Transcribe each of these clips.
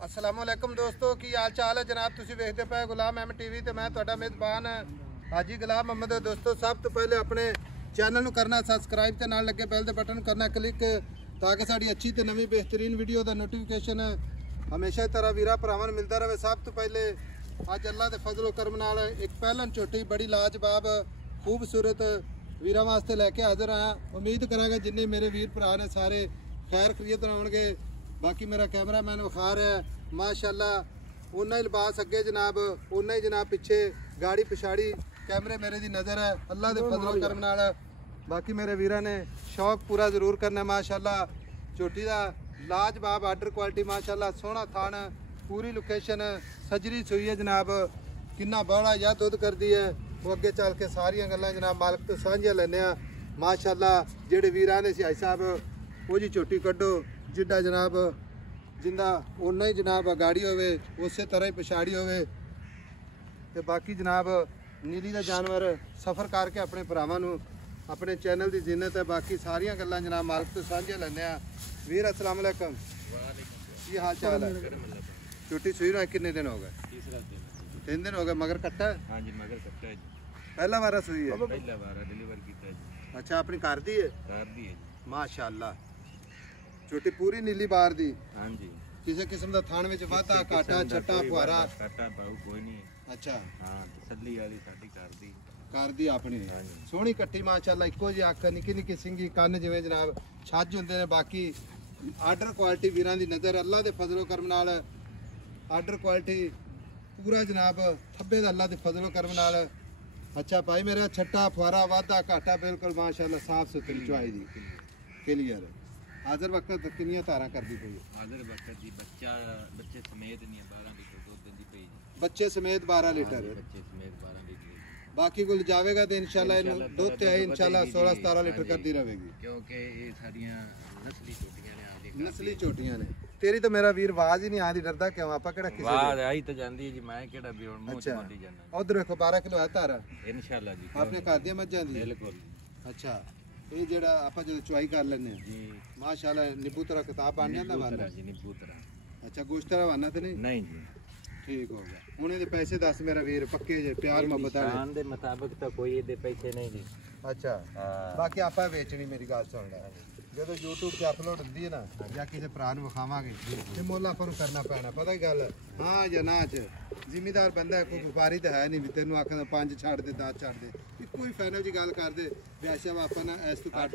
अस्सलामुअलैकुम दोस्तों की हाल चाल है जनाब। तुसीं वेखदे पे गुलाम अहमद टीवी ते मैं तुहाडा मेज़बान हाजी गुलाम अहमद। दोस्तों सब तो पहले अपने चैनल नूं करना सबसक्राइब ते नाल लगे बैल दे बटन नूं करना क्लिक ताकि साडी अच्छी ते नवीं बेहतरीन वीडियो दा नोटिफिकेशन हमेशा की तरह वीरा भरावां नूं मिलदा रहे। सब तो पहले अज अल्लाह दे फजलो करम नाल एक पहलन झोटी बड़ी लाजवाब खूबसूरत वीरां वास्ते लैके हाज़र आया। उम्मीद करांगा जिन्ने मेरे वीर भरा ने सारे खैर खरीत होणगे। बाकी मेरा कैमरा मैन विखा रहा है माशाअल्लाह उन्ना ही लिबास अगे जनाब उन्ना ही जनाब पिछे गाड़ी पिछाड़ी कैमरे मेरे दी नज़र है अल्लाह दे फजलो करम नाल। बाकी मेरे वीरां ने शौक पूरा जरूर करना माशाअल्लाह। झोटी दा लाजवाब आर्डर क्वालिटी माशाअल्लाह सोहना थान पूरी लोकेशन सजरी सुई है जनाब। किन्ना बड़ा या दुध करती है वो अगे चल के सारिया गल्लां जनाब मालक तो साझियां लैने माशाअल्लाह। जेडे वीरां ने सियाई साहब वो जी झोटी कड्डो जिड्डा जनाब जिंदा उन्ना ही जनाब गाड़ी होवे उस तरह ही पिछाड़ी होवे। ते बाकी जनाब नीली का जानवर सफ़र करके अपने भरावां नूं अपने चैनल की जिन्नत है। बाकी सारिया गल्लां जनाब मालक तो साझियां लैने वीर अस्सलाम वालेकुम की हाल चाल है। झोटी सुई ना कितने दिन हो गए? 3 दिन हो गए। मगर कट्टा है? हाँ जी मगर कट्टा है। पहला बार सुई है? पहला बार डिलीवर किया जी। अच्छा अपनी घर दी है? घर दी है माशाअल्लाह। झोटी पूरी नीली बार दी? हाँ जी। किसी किस्म का थान में वाधा घाटा छट्टा फुहारा घाटा पाऊ कोई नहीं। अच्छा हाँ तसल्ली वाली साडी कर दी अपनी सोहनी कट्टी माशाअल्लाह। इक्को जी अख निक्की निक्की सिंगी कन्न जिवें जनाब छज हुंदे ने। बाकी आर्डर क्वालिटी वीरां दी नज़र अल्लाह दे फजलो करम नाल आर्डर क्वालिटी पूरा जनाब थब्बे दा अल्लाह दे फजलो करम नाल। अच्छा भाई मेरा छट्टा फुहारा वाधा घाटा बिल्कुल माशाअल्लाह साफ सुथरी चुआई दी क्लियर। हाजर वक्त कितनी धारा करती पई? हाजर वक्त जी बच्चे समेत नहीं 12 लीटर दूध देंदी पई। बच्चे समेत 12 लीटर? बच्चे समेत 12 लीटर। बाकी को जावेगा तो इंशाल्लाह दूध ते है इंशाल्लाह 16-17 लीटर करती रहेगी क्योंकि ये सारियां नस्ली छोटियां ने। नस्ली छोटियां ने। तेरी तो मेरा वीर आवाज ही नहीं आती डरदा क्यों? आपा केड़ा किसी आवाज आई तो जांदी है जी मैं केड़ा भी हुन मुंह च बोली जाना। उधर देखो 12 किलो है धारा इंशाल्लाह जी आपने घर दी मज्जां दी? बिल्कुल। अच्छा ये जेड़ा आपा जो चुआई कर लेने जी माशाअल्लाह नींबू तरह किताब बन जांदा वाना जी नींबू तरह। अच्छा गोश्त तरह वाना तो नहीं जी ठीक हो गया। हुण इहदे पैसे दस मेरा वीर पक्के जे प्यार मोहब्बत वाले शान दे मुताबिक तो कोई इहदे पैसे नहीं जी। अच्छा बाकी आपा बेचनी मेरी गल सुन ले जो यूट्यूब से अपलोड होंदी है ना या किसी भरा नूं विखावांगे ते मुल आपां नूं करना पैना पता की गल हाँ या ना च जिमीदार बंदा है कोई व्यापारी तो है नहीं भी तेनों आखदा 5 छड़ दे 10 छड़ दे कोई फाइनल जी गल कर दे वैसे आपा ना इस तो घट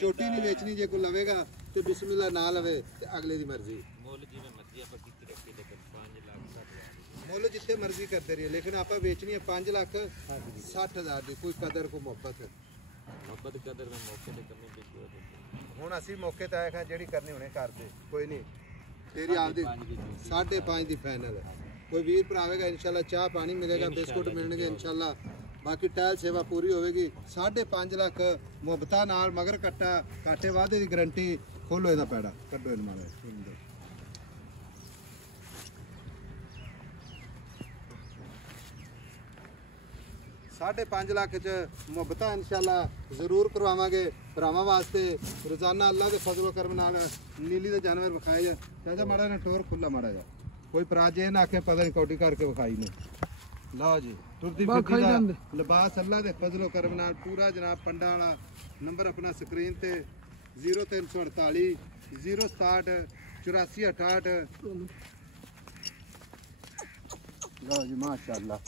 झोटी नहीं बेचनी जे कोई लवेगा तो बिस्मिल्लाह ना लवे ते अगले दी मर्जी मुल जिवें मर्जी आपा कित्ती रखी दे 5 लाख 60 मुल जिथे मर्जी करते रहिए लेकिन आपा बेचनी है 5 लाख 60,000 दी। कोई कदर को मोहब्बत कदर में मौके ते कमी बिल्कुल ਹੁਣ ਅਸੀਂ ਮੌਕੇ ਤੇ ਆਏ ਖਾਂ ਜਿਹੜੀ ਕਰਨੀ ਹੁਣੇ ਕਰਦੇ ਕੋਈ ਨਹੀਂ ਤੇਰੀ ਆਪਦੀ 5.5 ਦੀ ਫਾਈਨਲ ਕੋਈ ਵੀਰ ਭਰਾ ਆਵੇਗਾ ਇਨਸ਼ਾਅੱਲਾ ਚਾਹ ਪਾਣੀ ਮਿਲੇਗਾ ਬਿਸਕੁਟ ਮਿਲਣਗੇ ਇਨਸ਼ਾਅੱਲਾ। ਬਾਕੀ ਟਾਇਲ ਸੇਵਾ ਪੂਰੀ ਹੋਵੇਗੀ 5.5 ਲੱਖ ਮੁਹੱਬਤਾਂ ਨਾਲ ਮਗਰ ਕੱਟਾ ਕਾਟੇ ਵਾਅਦੇ ਦੀ ਗਾਰੰਟੀ। ਖੋਲੋ ਇਹਦਾ ਪੈੜਾ ਕੱਢੋ ਇਹਨੂੰ ਮਾਰੇ 5.5 ਲੱਖ च ਮੁਹੱਬਤਾਂ इंशाअल्लाह जरूर करवावांगे भरावां वास्ते। रोजाना अल्लाह के फजलो करम नाल नीली दे जानवर विखाए जा चाचा माड़ा ना टोर खुला माड़ा जा कोई पराजे ना आखे पता नहीं कौडी करके विखाई ने। लो जी टुरदी फिरदी दा लिबास अल्लाह के फजलो करम नाल पूरा जनाब पंडा वाला नंबर अपना स्क्रीन ते 0348 067 8468। लो जी माशाअल्लाह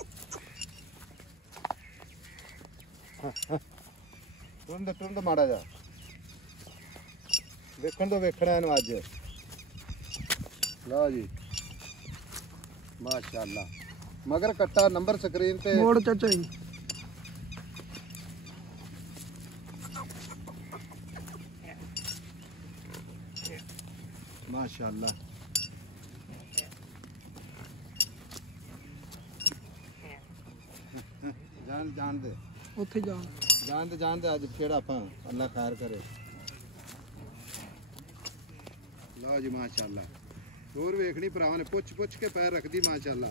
टुंड माड़ा जा वेखण तो वेखना है अज। लो जी माशाअल्लाह मगर कट्टा नंबर स्क्रीन पे मोड़ चाचा जी माशाअल्लाह। जान जान दे ਉੱਥੇ ਜਾਣ ਦੇ ਅੱਜ ਕਿਹੜਾ ਆਪਾਂ ਅੱਲਾ ਖੈਰ ਕਰੇ। ਲਓ ਜੀ ਮਾਸ਼ਾਅੱਲਾ ਹੋਰ ਵੇਖਣੀ ਭਰਾਵਾਂ ਨੇ ਪੁੱਛ ਕੇ ਪੈਰ ਰੱਖਦੀ ਮਾਸ਼ਾਅੱਲਾ।